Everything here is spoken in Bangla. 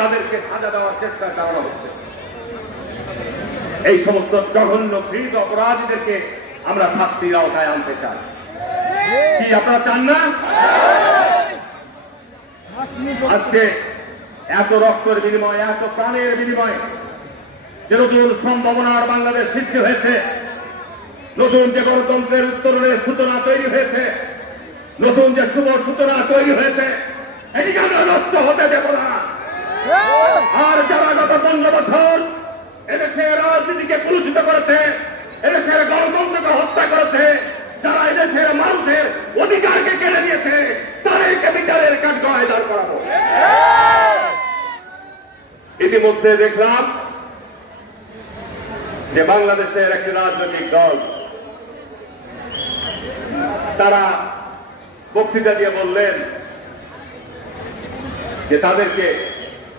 তাদেরকে সাজা দেওয়ার চেষ্টা চালানো হচ্ছে। এই সমস্ত জঘন্য ঘৃণিত অপরাধীদেরকে আমরা শাস্তির আওতায় আনতে চাই। কি আপনারা চান না? আজকে এত রক্তের বিনিময়ে, এত প্রাণের বিনিময়ে যে নতুন সম্ভাবনার বাংলাদেশ সৃষ্টি হয়েছে, নতুন যে গণতন্ত্রের উত্তরণের সূচনা তৈরি হয়েছে, নতুন যে শুভ সূচনা তৈরি হয়েছে, এটিকে আমরা নষ্ট হতে দেব না। আর যারা গত 15 বছর এদেশের রাজনীতিকে কলুষিত করেছে, এদেশের গণতন্ত্রকে হত্যা করেছে, যারা এদেশের মানুষের অধিকারকে কেড়ে নিয়েছে, তাদেরকে বিচারের কাঠগড়ায় দাঁড় করাবো। ইতিমধ্যে দেখলাম যে বাংলাদেশের একটি রাজনৈতিক দল তারা বক্তৃতা দিয়ে বললেন যে তাদেরকে